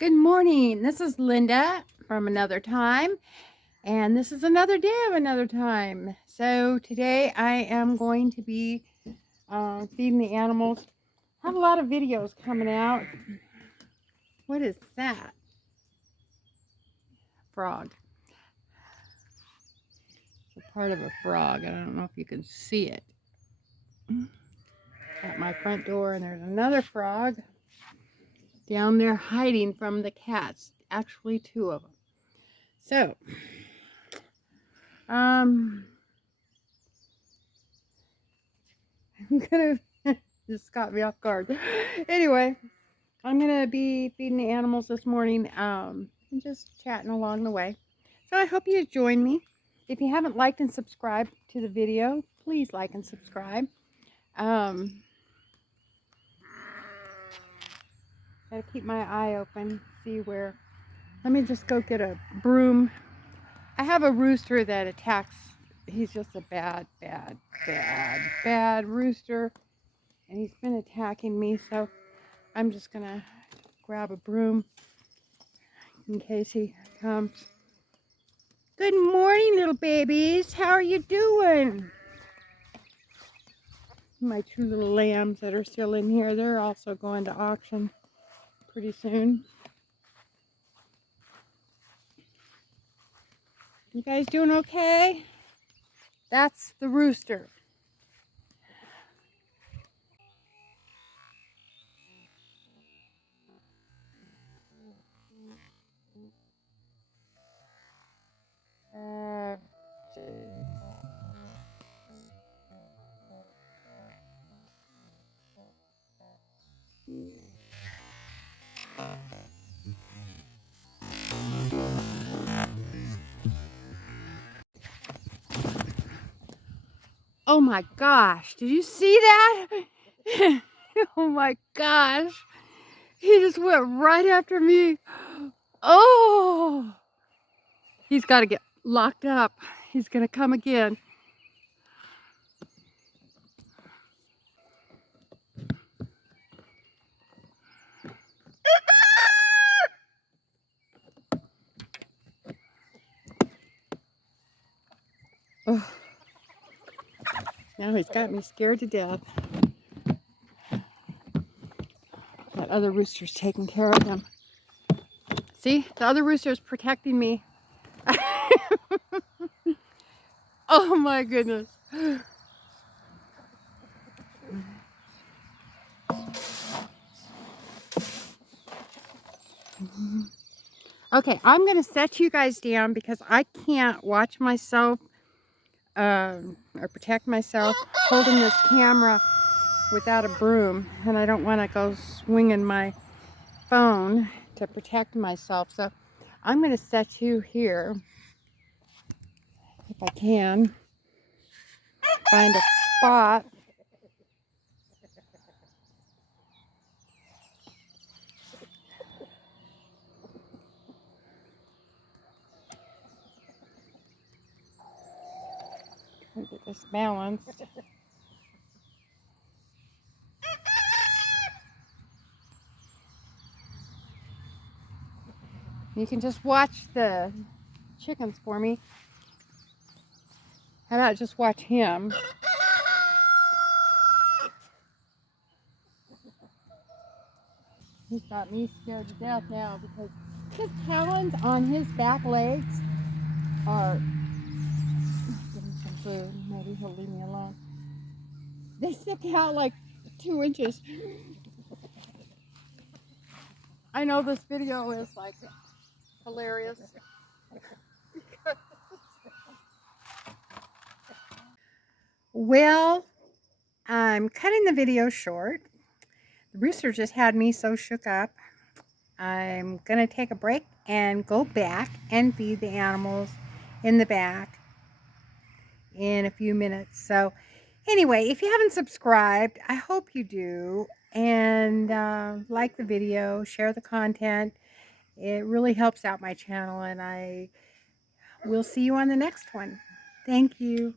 Good morning. This is Linda from Another Time, and this is another day of Another Time. So today I am going to be feeding the animals. I have a lot of videos coming out. What is that? Frog. It's a part of a frog. I don't know if you can see it. At my front door, and there's another frog down there hiding from the cats. Actually, two of them. So, I'm gonna just caught me off guard. Anyway, I'm gonna be feeding the animals this morning, and just chatting along the way. So I hope you join me. If you haven't liked and subscribed to the video, please like and subscribe. Gotta keep my eye open, see where. Let me just go get a broom. I have a rooster that attacks. He's just a bad rooster, and he's been attacking me. So I'm just gonna grab a broom in case he comes. Good morning, little babies. How are you doing? My two little lambs that are still in here, they're also going to auction pretty soon. You guys doing okay? That's the rooster. Oh my gosh, did you see that? Oh my gosh. He just went right after me. Oh, he's got to get locked up. He's going to come again. Oh, now he's got me scared to death. That other rooster's taking care of him. See, the other rooster's protecting me. Oh my goodness. Okay, I'm going to set you guys down because I can't watch myself or protect myself holding this camera without a broom, and I don't want to go swinging my phone to protect myself. So I'm going to set you here if I can find a spot. Get this balanced. You can just watch the chickens for me. How about just watch him? He's got me scared to death now because his talons on his back legs are. Give him some food. Maybe he'll leave me alone. They stick out like 2 inches. I know this video is like hilarious. Well, I'm cutting the video short. The rooster just had me so shook up. I'm going to take a break and go back and feed the animals in the back in a few minutes. So anyway, if you haven't subscribed, I hope you do. And like the video, share the content. It really helps out my channel, and I will see you on the next one. Thank you.